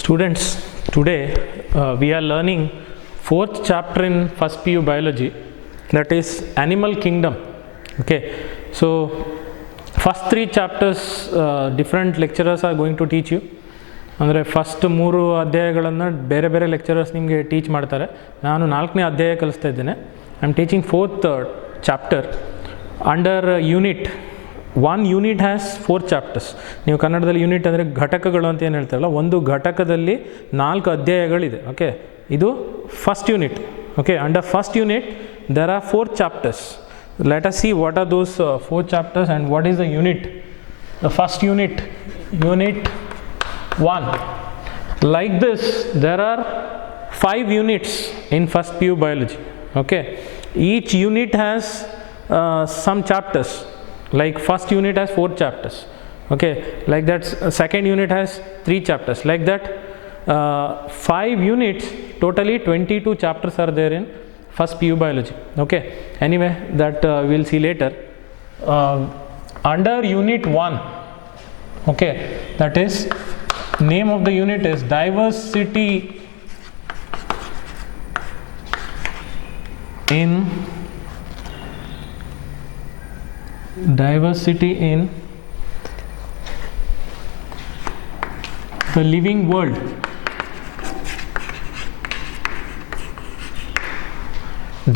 Students, today we are learning fourth chapter in first PU biology, that is animal kingdom. Okay, so first three chapters different lecturers are going to teach you. ಅಂದರೆ ಫಸ್ಟ್ 3 ಅಧ್ಯಾಯಗಳನ್ನು ಬೇರೆ ಬೇರೆ ಲೆಕ್ಚರರ್ಸ್ ನಿಮಗೆ ಟೀಚ್ ಮಾಡ್ತಾರೆ. ನಾನು 4ನೇ ಅಧ್ಯಾಯ ಕಲಿಸ್ತಾ ಇದ್ದೇನೆ. I am teaching fourth chapter under unit. One unit has 4 ಚಾಪ್ಟರ್ಸ್. ನೀವು ಕನ್ನಡದಲ್ಲಿ ಯೂನಿಟ್ ಅಂದರೆ ಘಟಕಗಳು ಅಂತ ಏನು ಹೇಳ್ತಾರಲ್ಲ, ಒಂದು ಘಟಕದಲ್ಲಿ 4 ಅಧ್ಯಾಯಗಳಿದೆ. ಓಕೆ, ಇದು first unit. Okay, under first unit there are 4 chapters. Let us see what are those 4 chapters and what is the unit. The first unit 1. Like this, there are 5 units in first PU biology. Okay, each unit has some chapters. Like first unit has 4 chapters. Okay, like that second unit has 3 chapters. Like that 5 units, totally 22 chapters are there in first PU biology. Okay, anyway, that we'll see later. Under unit 1, okay, that is, name of the unit is diversity in the living world.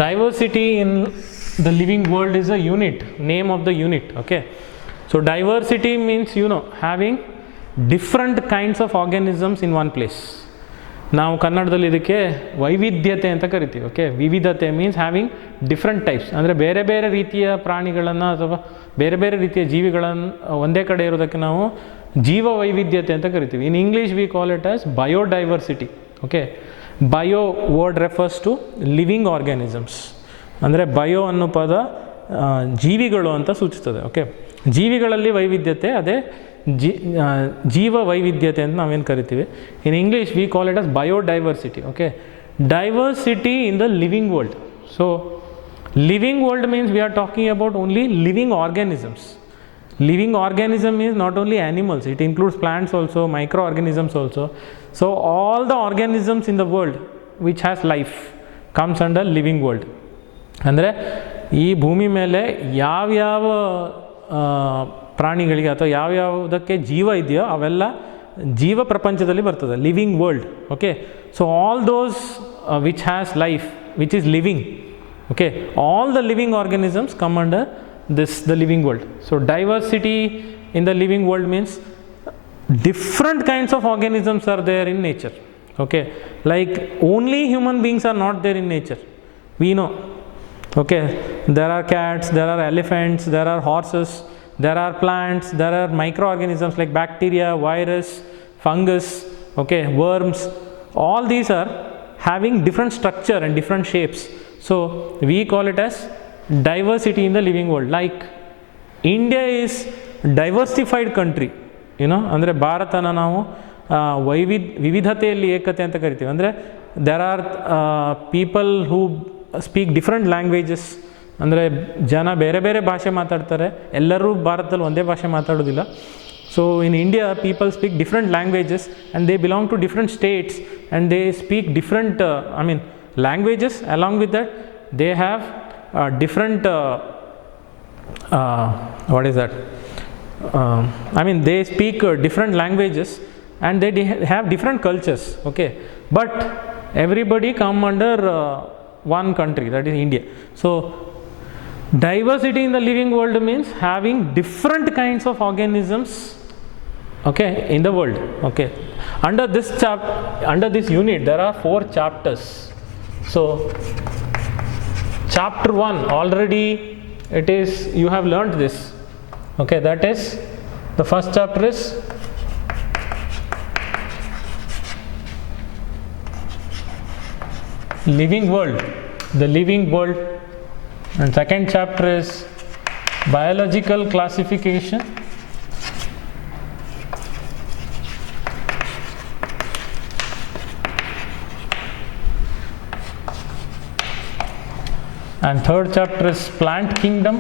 Diversity in the living world is a unit, name of the unit. Okay, so diversity means, having different kinds of organisms in one place. ನಾವು ಕನ್ನಡದಲ್ಲಿ ಇದಕ್ಕೆ ವೈವಿಧ್ಯತೆ ಅಂತ ಕರಿತೀವಿ. Okay, ವಿವಿಧತೆ means having different types, ಅಂದರೆ ಬೇರೆ ಬೇರೆ ರೀತಿಯ ಪ್ರಾಣಿಗಳನ್ನು ಅಥವಾ ಬೇರೆ ಬೇರೆ ರೀತಿಯ ಜೀವಿಗಳನ್ನು ಒಂದೇ ಕಡೆ ಇರೋದಕ್ಕೆ ನಾವು ಜೀವ ವೈವಿಧ್ಯತೆ ಅಂತ ಕರಿತೀವಿ. In English we call it as biodiversity. Okay, bio word refers to living organisms, ಅಂದರೆ ಬಯೋ ಅನ್ನೋ ಪದ ಜೀವಿಗಳು ಅಂತ ಸೂಚಿಸ್ತದೆ. ಓಕೆ, ಜೀವಿಗಳಲ್ಲಿ ವೈವಿಧ್ಯತೆ, ಅದೇ ಜೀವ ವೈವಿಧ್ಯತೆ ಅಂತ ನಾವೇನು ಕರಿತೀವಿ. In English we call it as biodiversity. Okay, diversity in the living world. So living world means we are talking about only living organisms. Living organism is not only animals, it includes plants also, microorganisms also. So all the organisms in the world which has life comes under living world. ಅಂದರೆ ಈ ಭೂಮಿ ಮೇಲೆ ಯಾವ್ಯಾವ ಪ್ರಾಣಿಗಳಿಗೆ ಅಥವಾ ಯಾವ್ಯಾವುದಕ್ಕೆ ಜೀವ ಇದೆಯೋ ಅವೆಲ್ಲ ಜೀವ ಪ್ರಪಂಚದಲ್ಲಿ ಬರ್ತದೆ, living world. Okay, so all those which has life, which is living. Okay, all the living organisms come under the living world. So diversity in the living world means different kinds of organisms are there in nature. Okay, like only human beings are not there in nature, we know. Okay, there are cats, there are elephants, there are horses, there are plants, there are microorganisms like bacteria, virus, fungus, okay, worms. All these are having different structure and different shapes. So we call it as diversity in the living world. Like India is diversified country, ಅಂದರೆ ಭಾರತನ ನಾವು ವಿವಿಧತೆಯಲ್ಲಿ ಏಕತೆ ಅಂತ ಕರಿತೀವಿ. ಅಂದರೆ there are people who speak different languages, ಅಂದರೆ ಜನ ಬೇರೆ ಬೇರೆ ಭಾಷೆ ಮಾತಾಡ್ತಾರೆ. ಎಲ್ಲರೂ ಭಾರತದಲ್ಲಿ ಒಂದೇ ಭಾಷೆ ಮಾತಾಡೋದಿಲ್ಲ. So in India people speak different languages and they belong to different states and they speak different languages. Along with that they have different what is that they speak different languages and they have different cultures. Okay, but everybody come under one country, that is India. So diversity in the living world means having different kinds of organisms, okay, in the world. Okay, under this unit there are 4 chapters. So chapter 1 already it is, you have learnt this. Okay, that is, the first chapter is living world, the living world, and second chapter is biological classification, and third chapter is plant kingdom,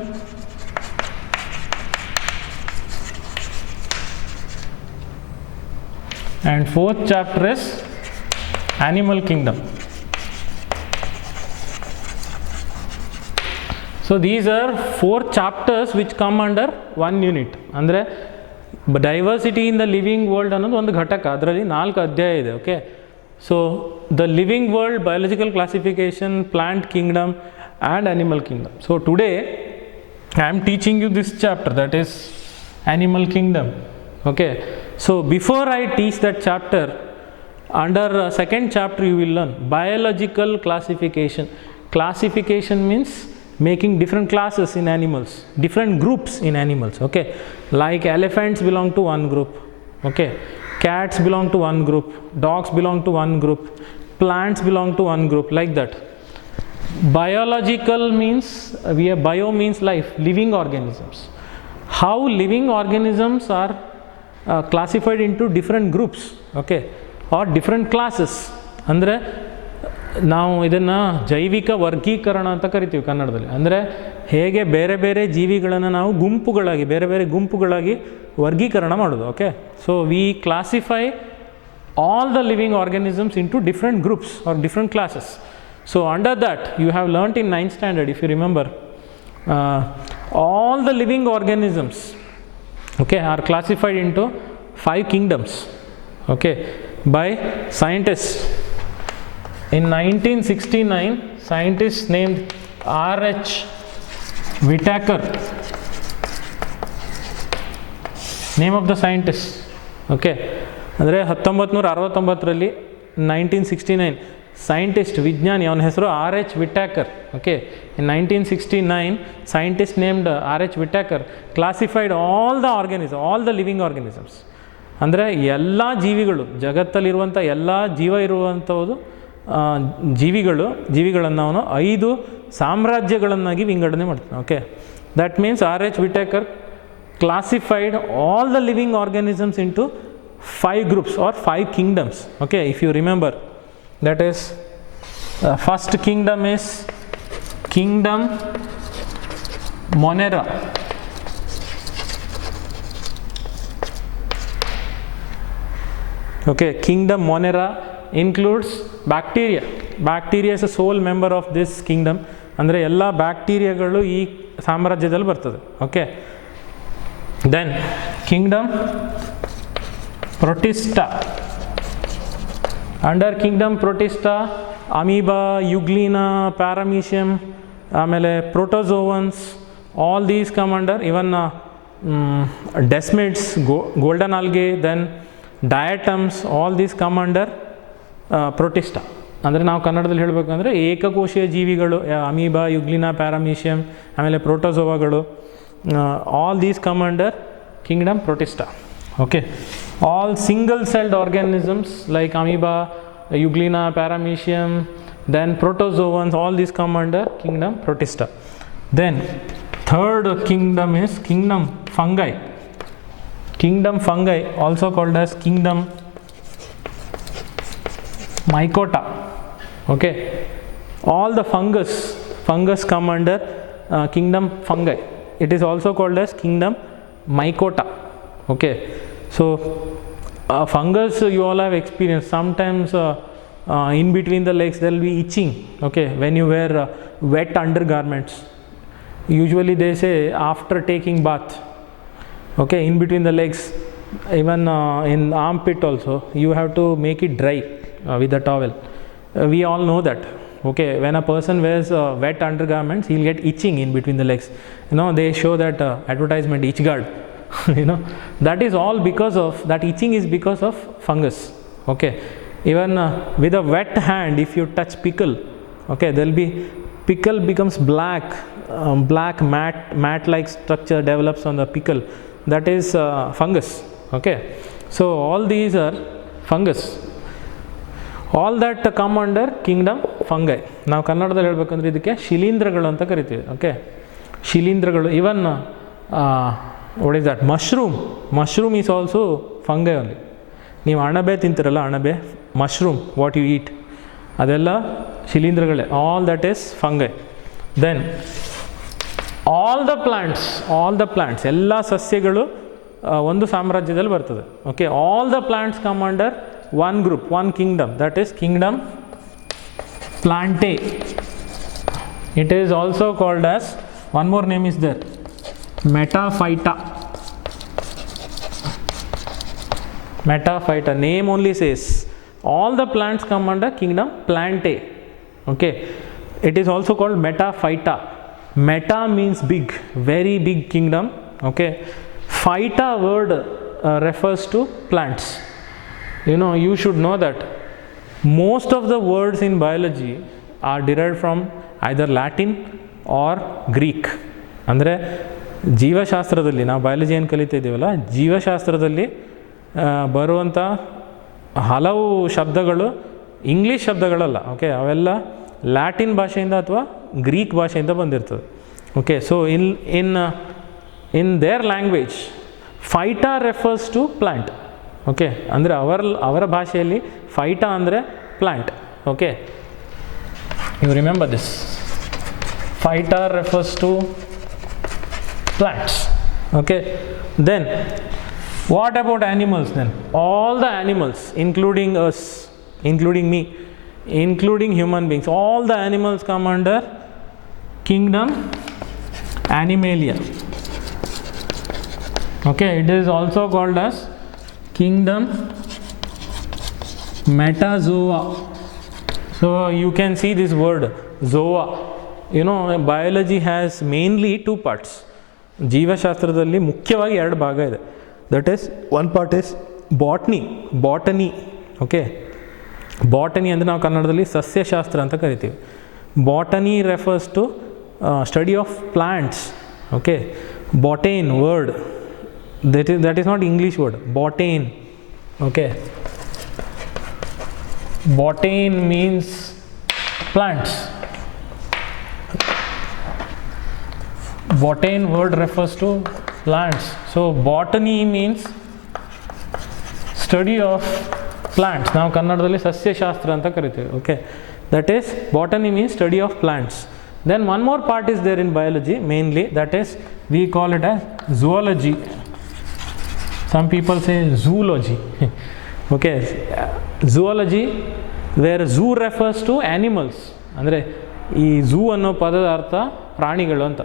and fourth chapter is animal kingdom. So these are 4 chapters which come under one unit. ಅಂದರೆ diversity in the living world ಅನ್ನೋದು ಒಂದು ಘಟಕ, ಅದರಲ್ಲಿ 4 ಅಧ್ಯಾಯ ಇದೆ. Okay, so the living world, biological classification, plant kingdom and animal kingdom. So today I am teaching you this chapter, that is animal kingdom. Okay, so before I teach that chapter, under second chapter you will learn biological classification. Classification means making different classes in animals, different groups in animals. Okay, like elephants belong to one group, okay, cats belong to one group, dogs belong to one group, plants belong to one group, like that. Biological means, bio means life, living organisms. How living organisms are classified into different groups, okay, or different classes. ಅಂದರೆ ನಾವು ಇದನ್ನು ಜೈವಿಕ ವರ್ಗೀಕರಣ ಅಂತ ಕರಿತೀವಿ ಕನ್ನಡದಲ್ಲಿ. ಅಂದರೆ ಹೇಗೆ ಬೇರೆ ಬೇರೆ ಜೀವಿಗಳನ್ನು ನಾವು ಗುಂಪುಗಳಾಗಿ, ಬೇರೆ ಬೇರೆ ಗುಂಪುಗಳಾಗಿ ವರ್ಗೀಕರಣ ಮಾಡೋದು. Okay, so we classify all the living organisms into different groups or different classes. So under that you have learned in 9th standard, if you remember, all the living organisms, okay, are classified into 5 kingdoms, okay, by scientists. In 1969, scientists named R.H. Whitaker, name of the scientist, okay, ಅಂದರೆ 1969ರಲ್ಲಿ 1969 ಸೈಂಟಿಸ್ಟ್, ವಿಜ್ಞಾನಿ, ಅವನ ಹೆಸರು R.H. Whitaker. Okay, in 1969 scientist named R.H. Whitaker classified all the organism, all the living organisms. ಅಂದರೆ ಎಲ್ಲ ಜೀವಿಗಳು, ಜಗತ್ತಲ್ಲಿರುವಂಥ ಎಲ್ಲ ಜೀವ ಇರುವಂಥದ್ದು ಜೀವಿಗಳನ್ನು ಅವನು 5 ಸಾಮ್ರಾಜ್ಯಗಳನ್ನಾಗಿ ವಿಂಗಡಣೆ ಮಾಡ್ತಾನೆ. Okay, that means R.H. Whitaker classified all the living organisms into 5 groups or 5 kingdoms. Okay, if you remember, that is first kingdom is kingdom Monera. Okay, kingdom Monera includes bacteria. Bacteria is a sole member of this kingdom. ಅಂದರೆ ಎಲ್ಲ ಬ್ಯಾಕ್ಟೀರಿಯಾಗಳು ಈ ಸಾಮ್ರಾಜ್ಯದಲ್ಲಿ ಬರ್ತದೆ. Okay, then kingdom Protista. Under kingdom Protista, amoeba, euglena, paramecium, ಆಮೇಲೆ protozoans, all these come under, even desmids, golden algae, then diatoms, all these come under Protista. ಅಂದರೆ ನಾವು ಕನ್ನಡದಲ್ಲಿ ಹೇಳಬೇಕಂದ್ರೆ ಏಕಕೋಶೀಯ ಜೀವಿಗಳು, ಅಮೀಬಾ, ಯುಗ್ಲಿನಾ, ಪ್ಯಾರಾಮೀಷಿಯಮ್, ಆಮೇಲೆ ಪ್ರೋಟೋಜೋವಾಗಳು, all these come under kingdom Protista. Okay, all single celled organisms like amoeba, euglena, paramecium, then protozoans, all these come under kingdom Protista. Then third kingdom is kingdom Fungi. Kingdom Fungi, also called as kingdom Mycota. Okay, all the fungus come under kingdom Fungi. It is also called as kingdom Mycota. Okay, so fungus you all have experienced. Sometimes in between the legs there will be itching. Okay, when you wear wet undergarments, usually they say after taking bath, okay, in between the legs, even in armpit also, you have to make it dry with a towel. We all know that. Okay, when a person wears wet undergarments, he'll get itching in between the legs. You know, they show that advertisement, itch guard. You know, that is all because of that. Itching is because of fungus. Okay, even with a wet hand, if you touch pickle, okay, there'll be, pickle becomes black, matte like structure develops on the pickle. That is fungus. Okay, so all these are fungus. All that come under kingdom Fungi. ನಾವು ಕನ್ನಡದಲ್ಲಿ ಹೇಳ್ಬೇಕಂದ್ರೆ ಇದಕ್ಕೆ ಶಿಲೀಂಧ್ರಗಳು ಅಂತ ಕರಿತೀವಿ. ಓಕೆ, ಶಿಲೀಂಧ್ರಗಳು. ಇವನ್ what is that, mushroom is also fungi only. ನೀವು ಅಣಬೆ ತಿಂತಿರಲ್ಲ, ಅಣಬೆ, ಮಶ್ರೂಮ್, ವಾಟ್ ಯು ಈಟ್, ಅದೆಲ್ಲ ಶಿಲೀಂಧ್ರಗಳೇ. All that is fungi. Then all the plants, ಎಲ್ಲ ಸಸ್ಯಗಳು ಒಂದು ಸಾಮ್ರಾಜ್ಯದಲ್ಲಿ ಬರ್ತದೆ. Okay, all the plants come under one group, one kingdom, that is kingdom plantae. It is also called as, one more name is there, Metaphyta. Metaphyta, name only says all the plants come under kingdom Plantae. Okay, it is also called Metaphyta. Meta means big, very big kingdom. Okay, phyta word refers to plants. You should know that most of the words in biology are derived from either Latin or Greek. ಅಂದರೆ ಜೀವಶಾಸ್ತ್ರದಲ್ಲಿ, ನಾವು ಬಯಾಲಜಿ ಏನು ಕಲಿತಾ ಇದ್ದೀವಲ್ಲ, ಜೀವಶಾಸ್ತ್ರದಲ್ಲಿ ಬರುವಂಥ ಹಲವು ಶಬ್ದಗಳು ಇಂಗ್ಲೀಷ್ ಶಬ್ದಗಳಲ್ಲ. ಓಕೆ, ಅವೆಲ್ಲ ಲ್ಯಾಟಿನ್ ಭಾಷೆಯಿಂದ ಅಥವಾ ಗ್ರೀಕ್ ಭಾಷೆಯಿಂದ ಬಂದಿರ್ತದೆ. Okay, so in their language phyta refers to plant. Okay, ಅಂದರೆ ಅವರ ಭಾಷೆಯಲ್ಲಿ ಫೈಟಾ ಅಂದರೆ plant. Okay, you remember this. Phyta refers to plants. Okay, then what about animals then? All the animals, including us, including me, including human beings, all the animals come under kingdom Animalia. Okay, it is also called as kingdom Metazoa. So you can see this word zoa. Biology has mainly two parts. ಜೀವಶಾಸ್ತ್ರದಲ್ಲಿ ಮುಖ್ಯವಾಗಿ ಎರಡು ಭಾಗ ಇದೆ. That is, one part is botany. Okay, botany ಅಂದರೆ ನಾವು ಕನ್ನಡದಲ್ಲಿ ಸಸ್ಯಶಾಸ್ತ್ರ ಅಂತ ಕರಿತೀವಿ. Botany refers to study of plants. Okay, botane word, that is not English word, botany. Okay, botany means plants. Botany word refers to plants. So botany means study of plants. ನಾವು ಕನ್ನಡದಲ್ಲಿ ಸಸ್ಯಶಾಸ್ತ್ರ ಅಂತ ಕರಿತೀವಿ. Okay, that is, botany means study of plants. Then one more part is there in biology mainly, that is, we call it as zoology. Some people say zoology. Okay, zoology, where zoo refers to animals. ಅಂದರೆ ಈ ಝೂ ಅನ್ನೋ ಪದದ ಅರ್ಥ ಪ್ರಾಣಿಗಳು ಅಂತ.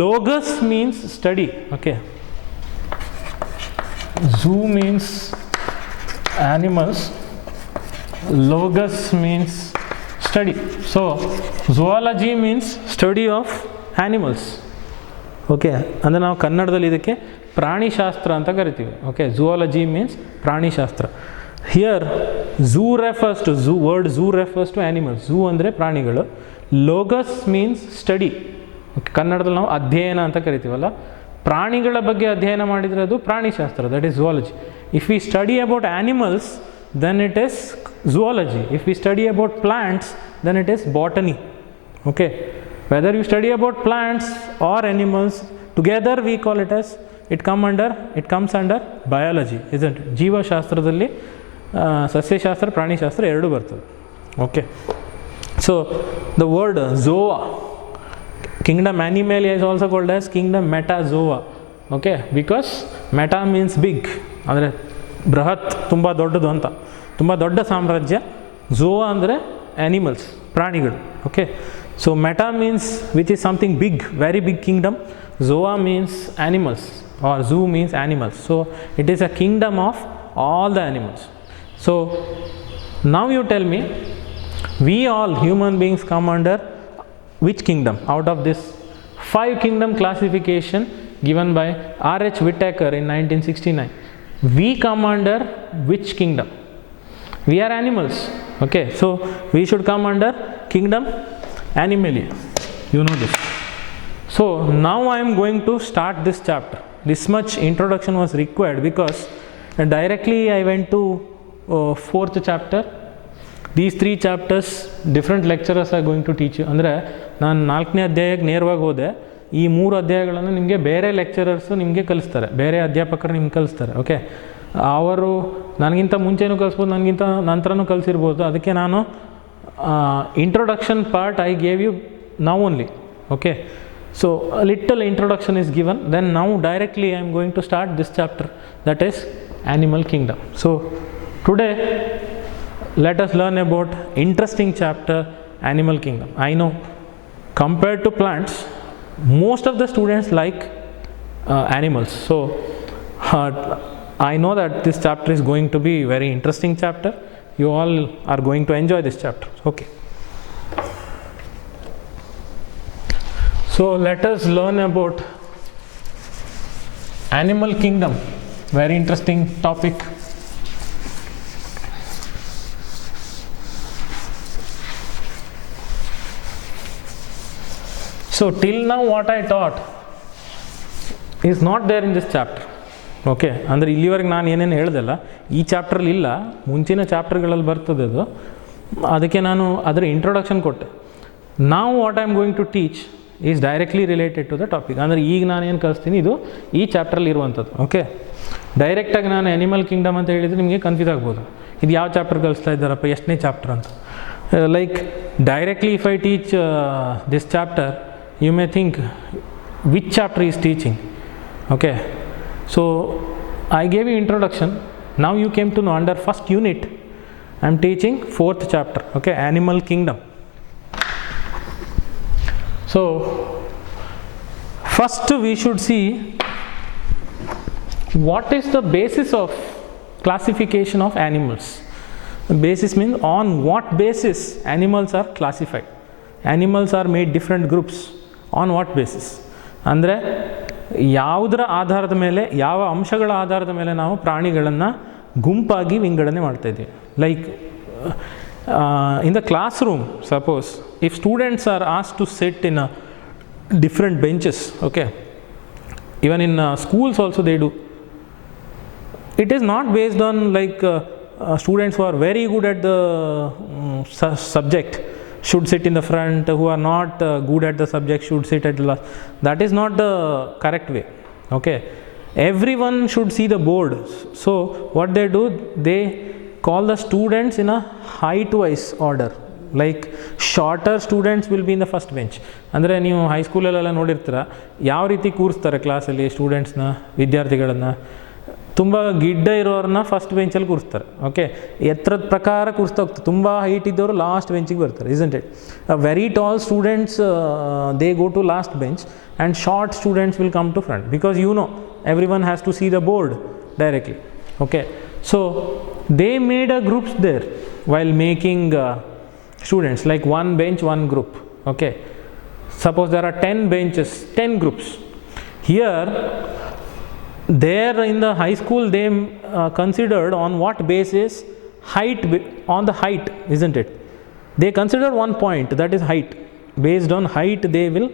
Logos means study. Okay, zoo means animals, logos means study. So zoology means study of animals. Okay, ಅಂದರೆ ನಾವು ಕನ್ನಡದಲ್ಲಿ ಇದಕ್ಕೆ ಪ್ರಾಣಿಶಾಸ್ತ್ರ ಅಂತ ಕರಿತೀವಿ. ಓಕೆ, ಝೂಯಾಲಜಿ ಮೀನ್ಸ್ ಪ್ರಾಣಿಶಾಸ್ತ್ರ. Here zoo refers to, word zoo refers to animals. Zoo ಅಂದರೆ ಪ್ರಾಣಿಗಳು. Logos means study. ಓಕೆ, ಕನ್ನಡದಲ್ಲಿ ನಾವು ಅಧ್ಯಯನ ಅಂತ ಕರಿತೀವಲ್ಲ, ಪ್ರಾಣಿಗಳ ಬಗ್ಗೆ ಅಧ್ಯಯನ ಮಾಡಿದರೆ ಅದು ಪ್ರಾಣಿಶಾಸ್ತ್ರ, that is zoology. If we study about animals then it is zoology. If we study about plants then it is botany. Okay, whether you study about plants or animals together we call it as, it comes under biology, isn't it? ಜೀವಶಾಸ್ತ್ರದಲ್ಲಿ ಸಸ್ಯಶಾಸ್ತ್ರ ಪ್ರಾಣಿಶಾಸ್ತ್ರ ಎರಡೂ ಬರ್ತದೆ. Okay, so the word zoa, kingdom Animalia is also called as kingdom Metazoa. Okay, because meta means big, ಅಂದರೆ ಬೃಹತ್, ತುಂಬ ದೊಡ್ಡದು ಅಂತ, ತುಂಬ ದೊಡ್ಡ ಸಾಮ್ರಾಜ್ಯ. zoa ಅಂದರೆ ಆ್ಯನಿಮಲ್ಸ್, ಪ್ರಾಣಿಗಳು. Okay, so meta means which is something big, very big kingdom. Zoa means animals, or zoo means animals. So it is a kingdom of all the animals. So now you tell me, we all human beings come under which kingdom out of this 5 kingdom classification given by R.H. Whittaker in 1969? We come under which kingdom? We are animals. Okay, so we should come under kingdom Animalia. You know this. So now I am going to start this chapter. This much introduction was required because directly I went to 4th chapter. These 3 chapters different lecturers are going to teach you. ಅಂದರೆ ನಾನು 4ನೇ ಅಧ್ಯಾಯಕ್ಕೆ ನೇರವಾಗಿ ಹೋದೆ. ಈ 3 ಅಧ್ಯಾಯಗಳನ್ನು ನಿಮಗೆ ಬೇರೆ ಲೆಕ್ಚರರ್ಸು ನಿಮಗೆ ಕಲಿಸ್ತಾರೆ, ಬೇರೆ ಅಧ್ಯಾಪಕರು ನಿಮ್ಗೆ ಕಲಿಸ್ತಾರೆ. ಓಕೆ, ಅವರು ನನಗಿಂತ ಮುಂಚೆನೂ ಕಲಿಸ್ಬೋದು, ನನಗಿಂತ ನಂತರನೂ ಕಲಿಸಿರ್ಬೋದು. ಅದಕ್ಕೆ ನಾನು introduction part I gave you now only. Okay, So a little introduction is given, then now directly I am going to start this chapter, that is animal kingdom. So today let us learn about interesting chapter, animal kingdom. I know compared to plants, most of the students like animals. So I know that this chapter is going to be very interesting chapter. You all are going to enjoy this chapter. Okay. So let us learn about animal kingdom. Very interesting topic. So till now what I taught is not there in this chapter. Okay, ಅಂದರೆ ಇಲ್ಲಿವರೆಗೆ ನಾನು ಏನೇನು ಹೇಳ್ದಲ್ಲ ಈ ಚಾಪ್ಟ್ರಲ್ಲಿ ಇಲ್ಲ, ಮುಂಚಿನ ಚಾಪ್ಟರ್ಗಳಲ್ಲಿ ಬರ್ತದೆ ಅದು. ಅದಕ್ಕೆ ನಾನು ಅದರ ಇಂಟ್ರೊಡಕ್ಷನ್ ಕೊಟ್ಟೆ. ನಾವು what I am going to teach is directly related to the topic. ಅಂದರೆ ಈಗ ನಾನು ಏನು ಕಲಿಸ್ತೀನಿ ಇದು ಈ ಚಾಪ್ಟ್ರಲ್ಲಿ ಇರುವಂಥದ್ದು. ಓಕೆ, ಡೈರೆಕ್ಟಾಗಿ ನಾನು ಆ್ಯನಿಮಲ್ ಕಿಂಗ್ಡಮ್ ಅಂತ ಹೇಳಿದರೆ ನಿಮಗೆ ಕನ್ಫ್ಯೂಸ್ ಆಗ್ಬೋದು, ಇದು ಯಾವ ಚಾಪ್ಟರ್ ಕಲಿಸ್ತಾ ಇದ್ದಾರಪ್ಪ, ಎಷ್ಟನೇ ಚಾಪ್ಟರ್ ಅಂತ. Like directly if I teach this chapter, you may think which chapter is teaching. Okay, so I gave you introduction. Now you came to know under first unit I am teaching 4th chapter. Okay, animal kingdom. So first we should see what is the basis of classification of animals. The basis means on what basis animals are classified. Animals are made different groups. On what basis? ಅಂದರೆ ಯಾವುದರ ಆಧಾರದ ಮೇಲೆ, ಯಾವ ಅಂಶಗಳ ಆಧಾರದ ಮೇಲೆ ನಾವು ಪ್ರಾಣಿಗಳನ್ನು ಗುಂಪಾಗಿ ವಿಂಗಡಣೆ ಮಾಡ್ತಾಯಿದ್ದೀವಿ. Like in the class room, suppose if students are asked to sit in different benches, okay, even in schools also they do. It is not based on like students who are very good at the subject should sit in the front, who are not good at the subject should sit at the last. That is not the correct way. Okay, everyone should see the board. So what they do, they call the students in a height wise order. Like shorter students will be in the first bench. ಅಂದರೆ ನೀವು ಹೈಸ್ಕೂಲಲ್ಲೆಲ್ಲ ನೋಡಿರ್ತೀರ ಯಾವ ರೀತಿ ಕೂರಿಸ್ತಾರೆ ಕ್ಲಾಸಲ್ಲಿ ಸ್ಟೂಡೆಂಟ್ಸ್ನ, ವಿದ್ಯಾರ್ಥಿಗಳನ್ನು. ತುಂಬ ಗಿಡ್ಡ ಇರೋರನ್ನ ಫಸ್ಟ್ ಬೆಂಚಲ್ಲಿ ಕೂರಿಸ್ತಾರೆ. ಓಕೆ, ಎತ್ತರದ ಪ್ರಕಾರ ಕೂರಿಸ್ತಾ ಹೋಗ್ತಾರೆ. ತುಂಬ ಹೈಟ್ ಇದ್ದವರು ಲಾಸ್ಟ್ ಬೆಂಚಿಗೆ ಬರ್ತಾರೆ, isn't it? Very tall students they go to last bench and short students will come to front, because you know every one has to see the board directly. Okay, so they made a groups there while making students, like one bench one group. Okay, suppose there are 10 benches, 10 groups. Here there in the high school they considered on what basis height, on the height, isn't it? They consider one point, that is height. Based on height they will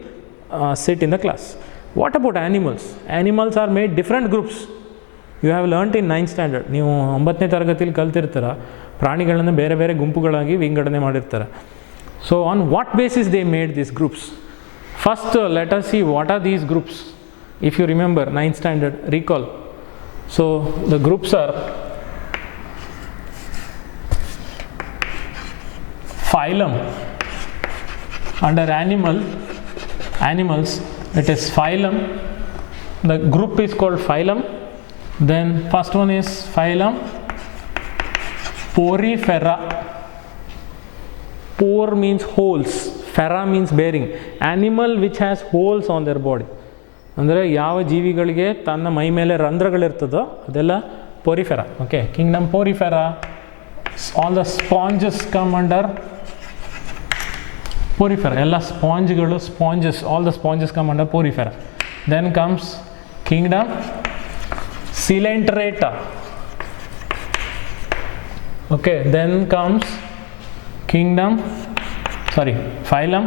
sit in the class. What about animals? Animals are made different groups. You have learnt in 9th standard. ನೀವು 9ನೇ ತರಗತಿಯಲ್ಲಿ ಕಲ್ತಿರ್ತೀರ, ಪ್ರಾಣಿಗಳನ್ನು ಬೇರೆ ಬೇರೆ ಗುಂಪುಗಳಾಗಿ ವಿಂಗಡಣೆ ಮಾಡಿರ್ತಾರೆ. So on what basis they made these groups? First let us see what are these groups. If you remember 9th standard, recall. So the groups are phylum. Under animals it is phylum. The group is called phylum. Then first one is phylum Porifera. Por means holes, fera means bearing. Animal which has holes on their body. ಅಂದರೆ ಯಾವ ಜೀವಿಗಳಿಗೆ ತನ್ನ ಮೈ ಮೇಲೆ ರಂಧ್ರಗಳಿರ್ತದೋ ಅದೆಲ್ಲ porifera. Okay, kingdom porifera. All the sponges come under porifera. ಎಲ್ಲ ಸ್ಪಾಂಜ್ಗಳು, sponges, all the sponges come under porifera. Then comes kingdom coelenterata. Okay, then comes phylum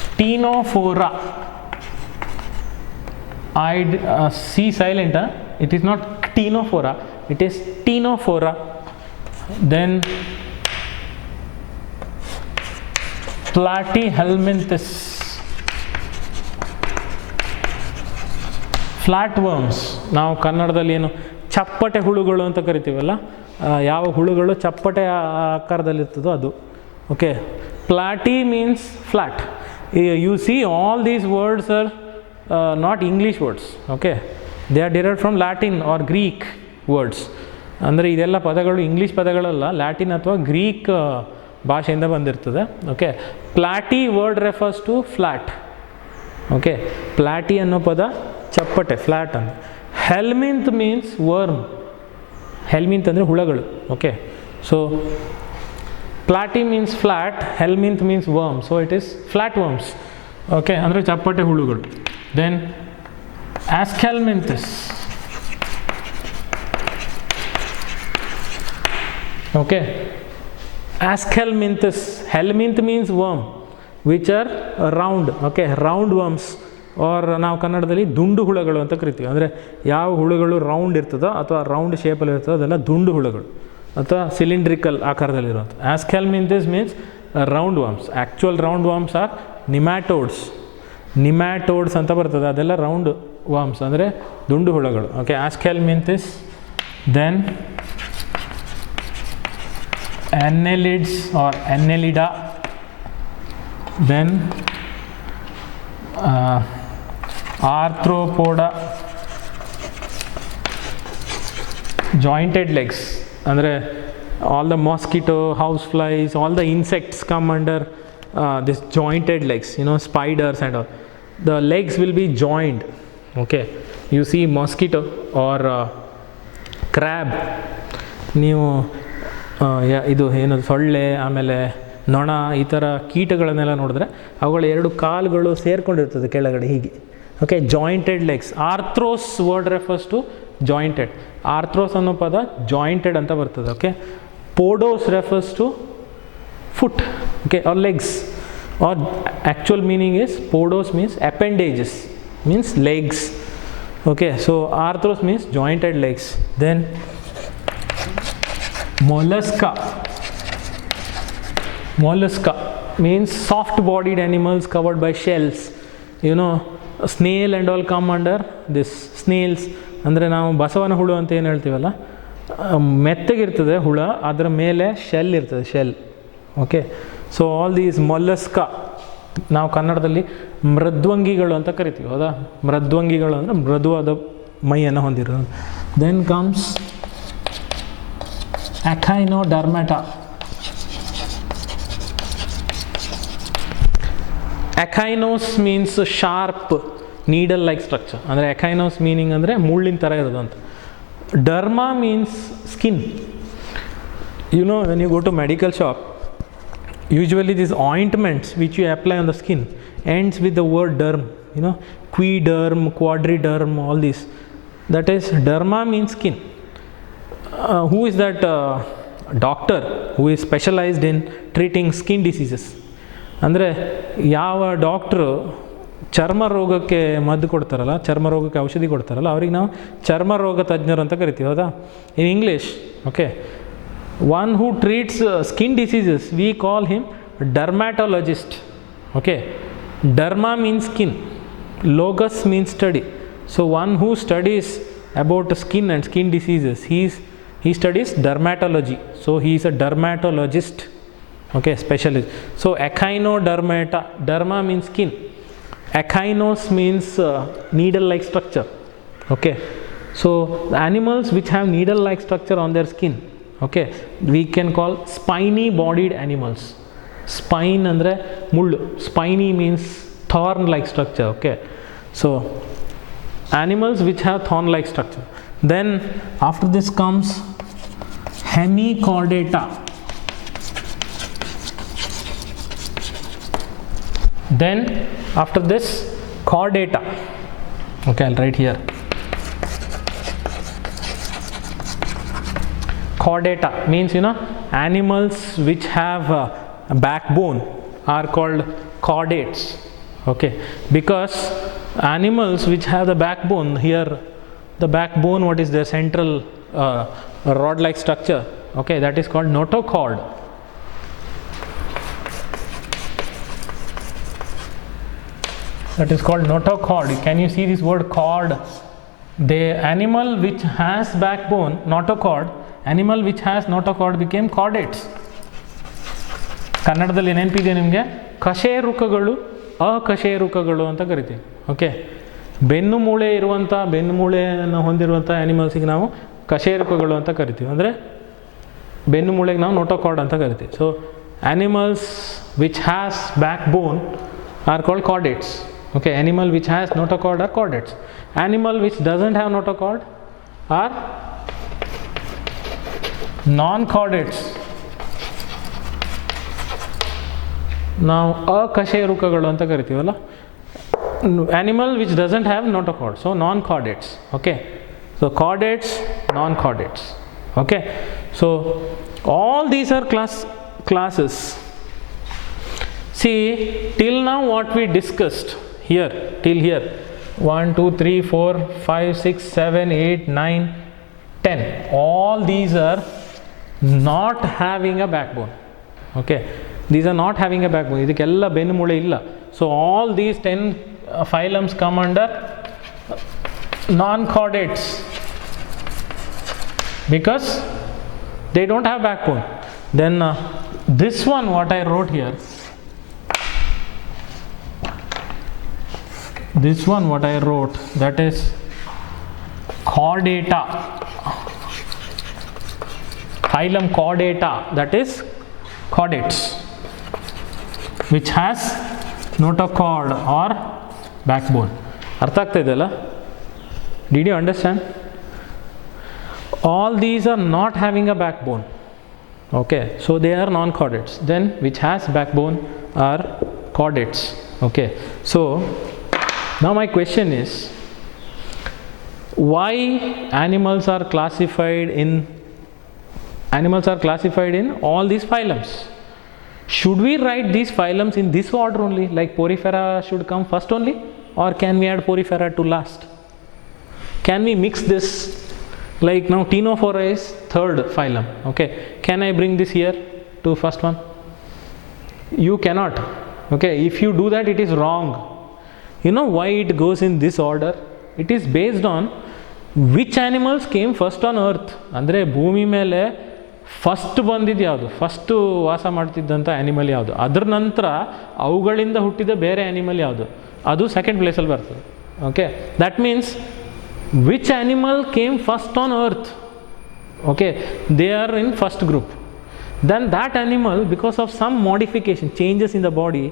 Ctenophora. C silent, it is not Ctenophora, it is Ctenophora. Then Platyhelminthes, flat worms. ನಾವು ಕನ್ನಡದಲ್ಲಿ ಏನು ಚಪ್ಪಟೆ ಹುಳುಗಳು ಅಂತ ಕರಿತೀವಲ್ಲ, ಯಾವ ಹುಳುಗಳು ಚಪ್ಪಟೆ ಆಕಾರದಲ್ಲಿರ್ತದೋ ಅದು. Okay, platy means flat. You see all these words are not English words, okay, they are derived from Latin or Greek words. ಅಂದರೆ ಇದೆಲ್ಲ ಪದಗಳು ಇಂಗ್ಲೀಷ್ ಪದಗಳಲ್ಲ, ಲ್ಯಾಟಿನ್ ಅಥವಾ ಗ್ರೀಕ್ ಭಾಷೆಯಿಂದ ಬಂದಿರ್ತದೆ. Okay, platy word refers to flat. Okay, platy ಅನ್ನೋ ಪದ ಚಪ್ಪಟೆ, ಫ್ಲ್ಯಾಟ್ ಅಂತ. ಹೆಲ್ಮಿಂತ್ ಮೀನ್ಸ್ ವರ್ಮ್. ಹೆಲ್ಮಿಂತ್ ಅಂದರೆ ಹುಳಗಳು. Okay, so platy means flat, helminth means worm, so it is flat worms. Okay, ಅಂದರೆ ಚಪ್ಪಟೆ ಹುಳುಗಳು. Then aschelminthes. Okay, Aschelminthes. Helminth means worm which are round. Okay, round worms, or ನಾವು ಕನ್ನಡದಲ್ಲಿ ದುಂಡು ಹುಳುಗಳು ಅಂತ ಕರಿತೀವಿ. ಅಂದರೆ ಯಾವ ಹುಳುಗಳು ರೌಂಡ್ ಇರ್ತದೋ ಅಥವಾ ರೌಂಡ್ ಶೇಪಲ್ಲಿ ಇರ್ತದೋ ಅದೆಲ್ಲ ದುಂಡು ಹುಳುಗಳು ಅಥವಾ ಸಿಲಿಂಡ್ರಿಕಲ್ ಆಕಾರದಲ್ಲಿರುವಂಥ. Aschelminthes means round worms. Actual round worms are nematodes. Nematodes ಅಂತ ಬರ್ತದೆ, ಅದೆಲ್ಲ ರೌಂಡ್ ವರ್ಮ್ಸ್ ಅಂದರೆ ದುಂಡು ಹುಳುಗಳು. Okay, Aschelminthes. Then annelids or annelida, then arthropoda, jointed legs, ಅಂದರೆ all the mosquito, house flies, all the insects come under this jointed legs, you know, spiders and all. The legs will be joined. Okay, you see mosquito or crab, ನೀವು ಇದು ಏನು ಸೊಳ್ಳೆ, ಆಮೇಲೆ ನೊಣ, ಈ ಥರ ಕೀಟಗಳನ್ನೆಲ್ಲ ನೋಡಿದ್ರೆ ಅವುಗಳ ಎರಡು ಕಾಲುಗಳು ಸೇರ್ಕೊಂಡಿರ್ತದೆ ಕೆಳಗಡೆ ಹೀಗೆ. Okay, jointed legs. Arthros word refers to jointed. Arthros ಅನ್ನೋ ಪದ ಜಾಯಿಂಟೆಡ್ ಅಂತ ಬರ್ತದೆ. Okay, podos refers to foot. Okay, or legs, or actual meaning is podos means appendages, means legs. Okay, so arthros means jointed legs. Then mollusca. Mollusca means soft bodied animals covered by shells. You know, snail and all come under this. Snails ಅಂದರೆ ನಾವು ಬಸವನ ಹುಳು ಅಂತ ಏನು ಹೇಳ್ತೀವಲ್ಲ, ಮೆತ್ತಗಿರ್ತದೆ ಹುಳ, ಅದರ ಮೇಲೆ ಶೆಲ್ ಇರ್ತದೆ, shell. Okay, so all these Mollusca ನಾವು ಕನ್ನಡದಲ್ಲಿ ಮೃದ್ವಂಗಿಗಳು ಅಂತ ಕರಿತೀವಿ, ಹೌದಾ? ಮೃದ್ವಂಗಿಗಳು ಅಂದರೆ ಮೃದುವಾದ ಮೈಯನ್ನು ಹೊಂದಿರೋದು. Then comes Echinodermata. Echinos means sharp needle like structure. ಅಂದರೆ ಎಖೈನೋಸ್ ಮೀನಿಂಗ್ ಅಂದರೆ ಮುಳ್ಳಿನ ಥರ ಇರೋದು ಅಂತ. Derma means skin. You know, when you go to medical shop, usually these ointments which you apply on the skin ends with the word derm. You know, quiderm, quadriderm, all these. That is, derma means skin. Who is that doctor who is specialized in treating skin diseases? ಅಂದರೆ ಯಾವ ಡಾಕ್ಟ್ರು ಚರ್ಮ ರೋಗಕ್ಕೆ ಮದ್ದು ಕೊಡ್ತಾರಲ್ಲ, ಚರ್ಮ ರೋಗಕ್ಕೆ ಔಷಧಿ ಕೊಡ್ತಾರಲ್ಲ, ಅವ್ರಿಗೆ ನಾವು ಚರ್ಮ ರೋಗ ತಜ್ಞರು ಅಂತ ಕರಿತೀವಿ, ಹೌದಾ? In English. Okay, one who treats skin diseases we call him dermatologist. Okay, derma means skin, logos means study. So one who studies about skin and skin diseases, he studies dermatology, so he is a dermatologist. Okay, specialist. So echinodermata, derma means skin, echinos means needle like structure. Okay, so the animals which have needle like structure on their skin, okay, we can call spiny bodied animals. Spine andre mullu, spiny means thorn like structure. Okay, so animals which have thorn like structure. Then after this comes hemichordata. Then after this chordata. Okay, I'll write here. Chordata means, you know, animals which have a backbone are called chordates. Okay, because animals which have the backbone, here the backbone, what is their central rod like structure, okay, that is called notochord. That is called notochord. Can you see this word chord? The animal which has backbone, notochord, animal which has notochord became chordates. ಕನ್ನಡದಲ್ಲಿ ನೆನಪಿದೆ ನಿಮಗೆ? ಕಶೇರುಕಗಳು ಅಕಶೇರುಕಗಳು ಅಂತ ಕರಿತೀವಿ. ಓಕೆ, ಬೆನ್ನು ಮೂಳೆ ಇರುವಂಥ, ಬೆನ್ನು ಮೂಳೆಯನ್ನು ಹೊಂದಿರುವಂಥ ಆ್ಯನಿಮಲ್ಸಿಗೆ ನಾವು ಕಶೇರುಕಗಳು ಅಂತ ಕರಿತೀವಿ. ಅಂದರೆ ಬೆನ್ನು ಮೂಳೆಗೆ ನಾವು ನೋಟೋಕಾರ್ಡ್ ಅಂತ ಕರಿತೀವಿ. So animals which has back bone are called chordates. Okay, animal which has notochord are chordates. Animal which doesn't have notochord are non-chordates. ನಾವು ಅಕಶೇರುಕಗಳು ಅಂತ ಕರಿತೀವಲ್ಲ, animal which doesn't have notochord, so non-chordates. Okay, so chordates, non-chordates. Okay, so all these are classes. See, till now what we discussed here, till here, 1 2 3 4 5 6 7 8 9 10, all these are not having a backbone. Okay, these are not having a backbone. ಇದಕ್ಕೆಲ್ಲ ಬೆನ್ನು ಮೂಳೆ ಇಲ್ಲ. So all these 10 phylums come under non-chordates because they don't have backbone. Then this one what I wrote here, this one what I wrote, that is chordata, phylum chordata, that is chordates, which has notochord or backbone. ಅರ್ಥ ಆಗ್ತಾ ಇದೆಯಲ್ಲ? Did you understand? All these are not having a backbone. Okay, so they are non-chordates. Then which has backbone are chordates. Okay, so now my question is, why animals are classified in all these phylums? Should we write these phylums in this order only, like Porifera should come first only, or can we add Porifera to last? Can we mix this? Like now Ctenophora is third phylum. Okay, can I bring this here to first one? You cannot. Okay, if you do that, it is wrong. You know why it goes in this order? It is based on which animals came first on earth. ಅಂದರೆ ಭೂಮಿ ಮೇಲೆ ಫಸ್ಟ್ ಬಂದಿದ್ದು ಯಾವುದು, ಫಸ್ಟು ವಾಸ ಮಾಡ್ತಿದ್ದಂಥ ಆ್ಯನಿಮಲ್ ಯಾವುದು, ಅದರ ನಂತರ ಅವುಗಳಿಂದ ಹುಟ್ಟಿದ ಬೇರೆ ಆ್ಯನಿಮಲ್ ಯಾವುದು, ಅದು ಸೆಕೆಂಡ್ ಪ್ಲೇಸಲ್ಲಿ ಬರ್ತದೆ. Okay, that means which animal came first on earth. Okay, they are in first group. Then that animal, because of some modification, changes in the body,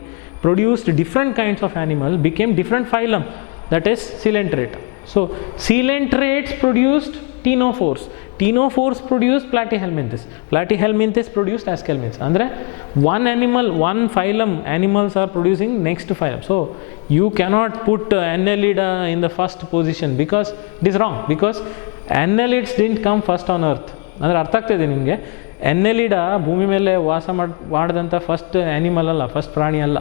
produced different kinds of animal, became different phylum, that is coelenterata. So coelentrates produced ctenophores, ctenophores produced platyhelminthes, platyhelminthes produced aschelminths. Andre one animal, one phylum animals are producing next phylum. So you cannot put Annelida in the first position because it is wrong, because Annelids didn't come first on earth. ಅಂದರೆ ಅರ್ಥ ಆಗ್ತಾಯಿದೆ ನಿಮಗೆ? Annelida ಭೂಮಿ ಮೇಲೆ ವಾಸ ಮಾಡಿದಂಥ first animal ಅಲ್ಲ, ಫಸ್ಟ್ ಪ್ರಾಣಿ ಅಲ್ಲ.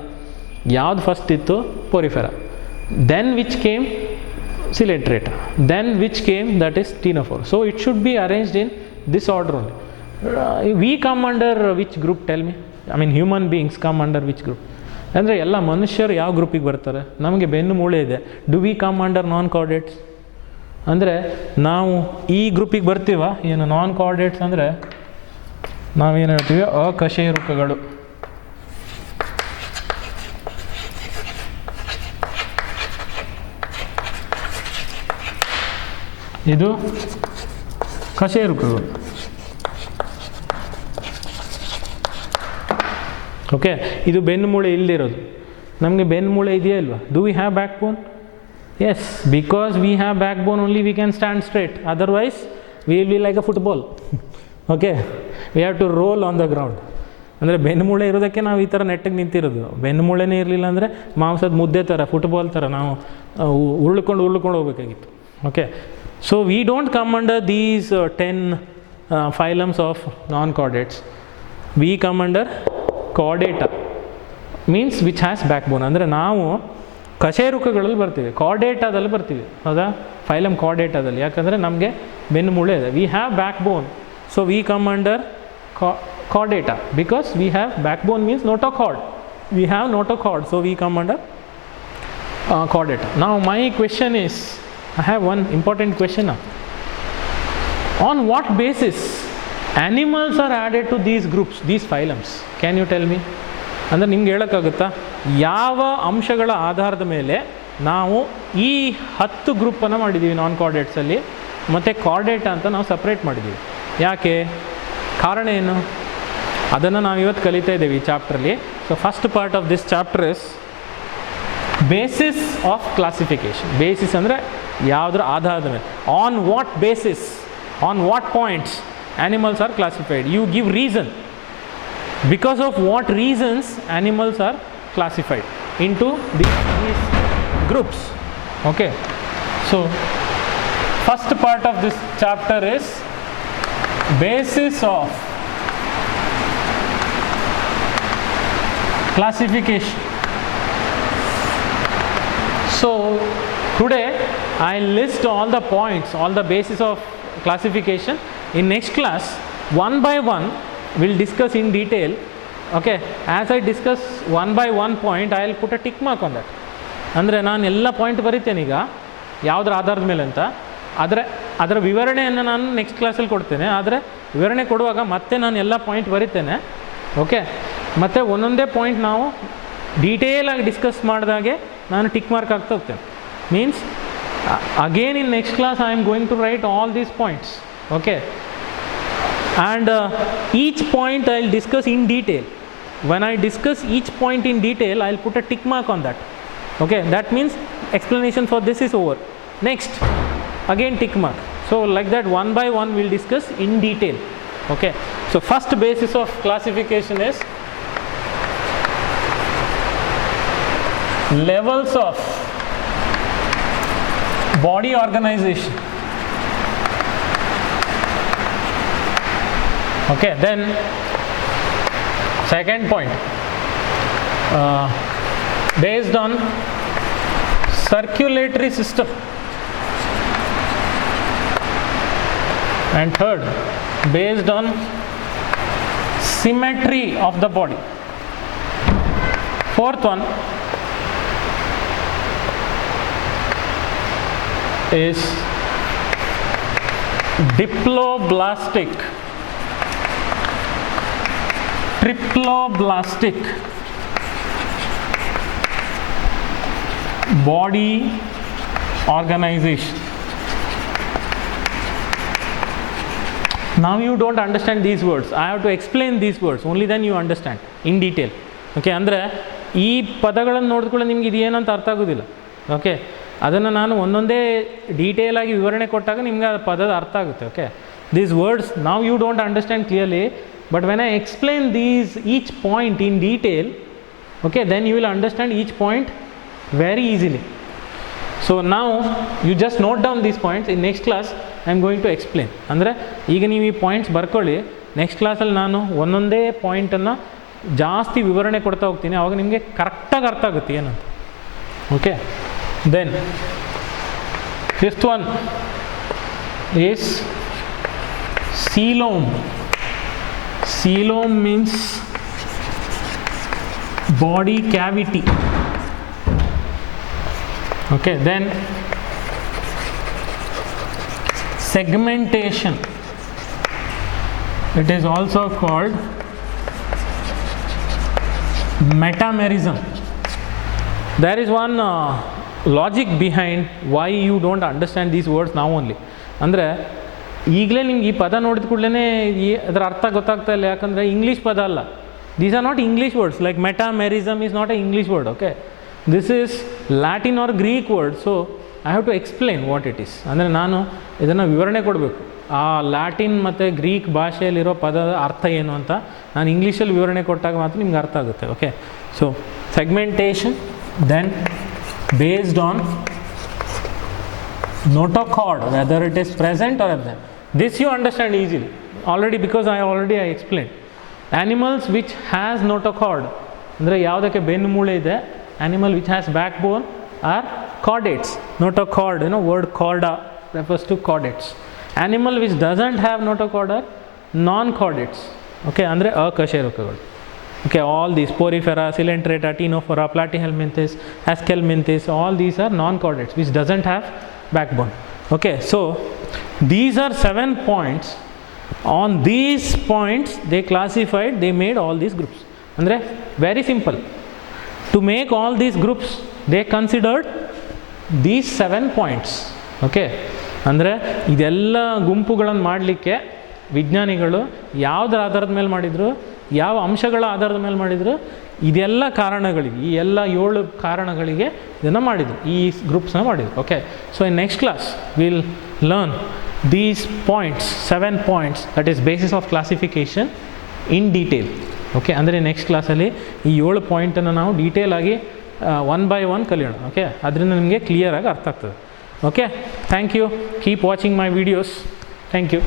ಯಾವ್ದು ಫಸ್ಟ್ ಇತ್ತು? Porifera. Then which came? Coelenterata. Then which came? That is Ctenophore. So it should be arranged in this order only. We come under which group? Tell me. I mean human beings come under which group? ಅಂದರೆ ಎಲ್ಲ ಮನುಷ್ಯರು ಯಾವ ಗ್ರೂಪಿಗೆ ಬರ್ತಾರೆ? ನಮಗೆ ಬೆನ್ನು ಮೂಳೆ ಇದೆ. Do we come under non-chordates? ಅಂದರೆ ನಾವು ಈ ಗ್ರೂಪಿಗೆ ಬರ್ತೀವ? ಏನು ನಾನ್-ಕಾರ್ಡೇಟ್ಸ್ ಅಂದರೆ ನಾವೇನು ಹೇಳ್ತೀವಿ? ಅಕಶೇರುಕಗಳು. ಇದು ಕಶೇರುಕಗಳು. ಓಕೆ, ಇದು ಬೆನ್ನು ಮೂಳೆ ಇಲ್ಲದಿರೋದು. ನಮಗೆ ಬೆನ್ನು ಮೂಳೆ ಇದೆಯಾ ಇಲ್ವಾ? Do we have back bone? Yes, because we have back bone only we can stand straight, otherwise we will be like a football. Okay, we have to roll on the ground. ಅಂದರೆ ಬೆನ್ನು ಮೂಳೆ ಇರೋದಕ್ಕೆ ನಾವು ಈ ಥರ ನೆಟ್ಟಿಗೆ ನಿಂತಿರೋದು. ಬೆನ್ನು ಮೂಳೆನೇ ಇರಲಿಲ್ಲ ಅಂದರೆ ಮಾಂಸದ ಮುದ್ದೆ ಥರ, ಫುಟ್ಬಾಲ್ ಥರ ನಾವು ಉರುಳ್ಕೊಂಡು ಹೋಗಬೇಕಾಗಿತ್ತು. Okay, so we don't come under these 10 phylums of non-chordates. We come under chordata, means which has back bone. ಅಂದರೆ ನಾವು ಕಶೇರುಕಗಳಲ್ಲಿ ಬರ್ತೀವಿ, ಕಾರ್ಡೇಟಾದಲ್ಲಿ ಬರ್ತೀವಿ. ಹೌದಾ? ಫೈಲಮ್ ಕಾರ್ಡೇಟಾದಲ್ಲಿ. ಯಾಕಂದರೆ ನಮಗೆ ಬೆನ್ನು ಮೂಳೆ ಇದೆ. We have back bone, so we come under chordata because we have backbone means notochord. We have notochord, so we come under chordata. Now my question is, I have one important question now. On what basis animals are added to these groups, these phylums? Can you tell me? ಅಂದರೆ ನಿಮ್ಗೆ ಹೇಳೋಕ್ಕಾಗುತ್ತಾ ಯಾವ ಅಂಶಗಳ ಆಧಾರದ ಮೇಲೆ ನಾವು ಈ 10 ಗ್ರೂಪನ್ನು ಮಾಡಿದ್ದೀವಿ ನಾನ್ ಕಾರ್ಡೇಟ್ಸಲ್ಲಿ, ಮತ್ತು ಕಾರ್ಡೇಟ್ ಅಂತ ನಾವು ಸಪ್ರೇಟ್ ಮಾಡಿದ್ದೀವಿ. ಯಾಕೆ? ಕಾರಣ ಏನು? ಅದನ್ನು ನಾವು ಇವತ್ತು ಕಲಿತಾ ಇದ್ದೇವೆ ಈ ಚಾಪ್ಟ್ರಲ್ಲಿ. So first part of this chapter is basis of classification. Basis ಅಂದರೆ ಯಾವುದರ ಆಧಾರದ ಮೇಲೆ, on what basis, on what points animals are classified. You give reason. Because of what reasons animals are classified into these groups. Okay. So, first part of this chapter is basis of classification. So, today I list all the points, all the basis of classification. In next class, one by one, we'll discuss in detail. Okay, as I discuss one by one point, I'll put a tick mark on that. ಅಂದರೆ ನಾನು ಎಲ್ಲ ಪಾಯಿಂಟ್ ಬರೀತೇನೆ ಈಗ ಯಾವುದರ ಆಧಾರದ ಮೇಲೆ ಅಂತ. ಅದರ ವಿವರಣೆಯನ್ನು ನಾನು ನೆಕ್ಸ್ಟ್ ಕ್ಲಾಸಲ್ಲಿ ಕೊಡ್ತೇನೆ. ಆದರೆ ವಿವರಣೆ ಕೊಡುವಾಗ ಮತ್ತೆ ನಾನು ಎಲ್ಲ ಪಾಯಿಂಟ್ ಬರೀತೇನೆ. ಓಕೆ, ಮತ್ತು ಒಂದೊಂದೇ ಪಾಯಿಂಟ್ ನಾವು ಡೀಟೇಲಾಗಿ ಡಿಸ್ಕಸ್ ಮಾಡಿದಾಗೆ ನಾನು ಟಿಕ್ ಮಾರ್ಕ್ ಆಗ್ತಾ ಹೋಗ್ತೇನೆ. Means again in next class I am going to write all these points. Okay, and each point I'll discuss in detail. When I discuss each point in detail, I'll put a tick mark on that. Okay, that means explanation for this is over. Next, again tick mark. So like that, one by one we'll discuss in detail. Okay, so first basis of classification is levels of body organization. Okay, then second point, based on circulatory system, and third, based on symmetry of the body. Fourth one is diploblastic, triploblastic body organization. Now you don't understand these words. I have to explain these words. Only then you understand in detail. Okay, ಅಂದರೆ ಈ ಪದಗಳನ್ನು ನೋಡಿದ್ಕೊಳ್ಳೆ ನಿಮ್ಗೆ ಇದು ಏನಂತ ಅರ್ಥ ಆಗೋದಿಲ್ಲ. ಓಕೆ, ಅದನ್ನು ನಾನು ಒಂದೊಂದೇ ಡೀಟೇಲಾಗಿ ವಿವರಣೆ ಕೊಟ್ಟಾಗ ನಿಮ್ಗೆ ಆ ಪದದ ಅರ್ಥ ಆಗುತ್ತೆ. Okay, these words now you don't understand clearly. But when I explain each point in detail, okay, then you will understand each point very easily. So now you just note down these points. In next class I am going to explain. ಅಂದರೆ ಈಗ ನೀವು ಈ ಪಾಯಿಂಟ್ಸ್ ಬರ್ಕೊಳ್ಳಿ. ನೆಕ್ಸ್ಟ್ ಕ್ಲಾಸಲ್ಲಿ ನಾನು ಒಂದೊಂದೇ ಪಾಯಿಂಟನ್ನು ಜಾಸ್ತಿ ವಿವರಣೆ ಕೊಡ್ತಾ ಹೋಗ್ತೀನಿ. ಆವಾಗ ನಿಮಗೆ ಕರೆಕ್ಟಾಗಿ ಅರ್ಥ ಆಗುತ್ತೆ ಏನಂತ. Okay, then fifth one is coelom. Coelom means body cavity. Okay, then segmentation. It is also called metamerism. There is one logic behind why you don't understand these words now only. ಅಂದರೆ ಈಗಲೇ ನಿಮ್ಗೆ ಈ ಪದ ನೋಡಿದ ಕೂಡಲೇ ಅದರ ಅರ್ಥ ಗೊತ್ತಾಗ್ತಾ ಇಲ್ಲ. ಯಾಕಂದರೆ ಇಂಗ್ಲೀಷ್ ಪದ ಅಲ್ಲ. These are not English words. Like metamerism is not a English word. Okay, this is Latin or Greek word. So I have to explain what it is. ಅಂದರೆ ನಾನು ಇದನ್ನು ವಿವರಣೆ ಕೊಡಬೇಕು. ಆ ಲ್ಯಾಟಿನ್ ಮತ್ತು ಗ್ರೀಕ್ ಭಾಷೆಯಲ್ಲಿರೋ ಪದದ ಅರ್ಥ ಏನು ಅಂತ ನಾನು ಇಂಗ್ಲೀಷಲ್ಲಿ ವಿವರಣೆ ಕೊಟ್ಟಾಗ ಮಾತ್ರ ನಿಮ್ಗೆ ಅರ್ಥ ಆಗುತ್ತೆ. Okay, so segmentation, then based on notochord, whether it is present or absent. This you understand easily already because I explained. Animals which has notochord, ಅಂದರೆ ಯಾವುದಕ್ಕೆ ಬೆನ್ನು ಮೂಳೆ ಇದೆ, animal which has backbone are chordates. Notochord, word chorda refers to chordates. Animal which doesn't have notochord are non-chordates. Okay, ಅಂದರೆ ಅಕಶೇರುಕಗಳು. Okay, all these Porifera, Coelenterata, Ctenophora, Platyhelminthes, Aschelminthes, all these are non-chordates which doesn't have backbone. Okay, so these are 7 points. On these points they classified, they made all these groups. ಅಂದರೆ very simple. To make all these groups they considered these 7 points. Okay, ಅಂದರೆ ಇದೆಲ್ಲ ಗುಂಪುಗಳನ್ನು ಮಾಡಲಿಕ್ಕೆ ವಿಜ್ಞಾನಿಗಳು ಯಾವುದರ ಆಧಾರದ ಮೇಲೆ ಮಾಡಿದರು, ಯಾವ ಅಂಶಗಳ ಆಧಾರದ ಮೇಲೆ ಮಾಡಿದರು, ಇದೆಲ್ಲ ಕಾರಣಗಳಿಗೆ, ಈ ಎಲ್ಲ 7 ಕಾರಣಗಳಿಗೆ ಇದನ್ನು ಮಾಡಿದರು, ಈ ಗ್ರೂಪ್ಸ್ನ ಮಾಡಿದರು. Okay, so in next class will learn these points, 7 points, that is basis of classification in detail. Okay, ಅಂದರೆ ನೆಕ್ಸ್ಟ್ ಕ್ಲಾಸಲ್ಲಿ ಈ 7 ಪಾಯಿಂಟನ್ನು ನಾವು ಡೀಟೇಲಾಗಿ 1 by 1 ಕಲಿಯೋಣ. ಓಕೆ, ಅದರಿಂದ ನಿಮಗೆ ಕ್ಲಿಯರಾಗಿ ಅರ್ಥ ಆಗ್ತದೆ. Okay, thank you. Keep watching my videos. Thank you.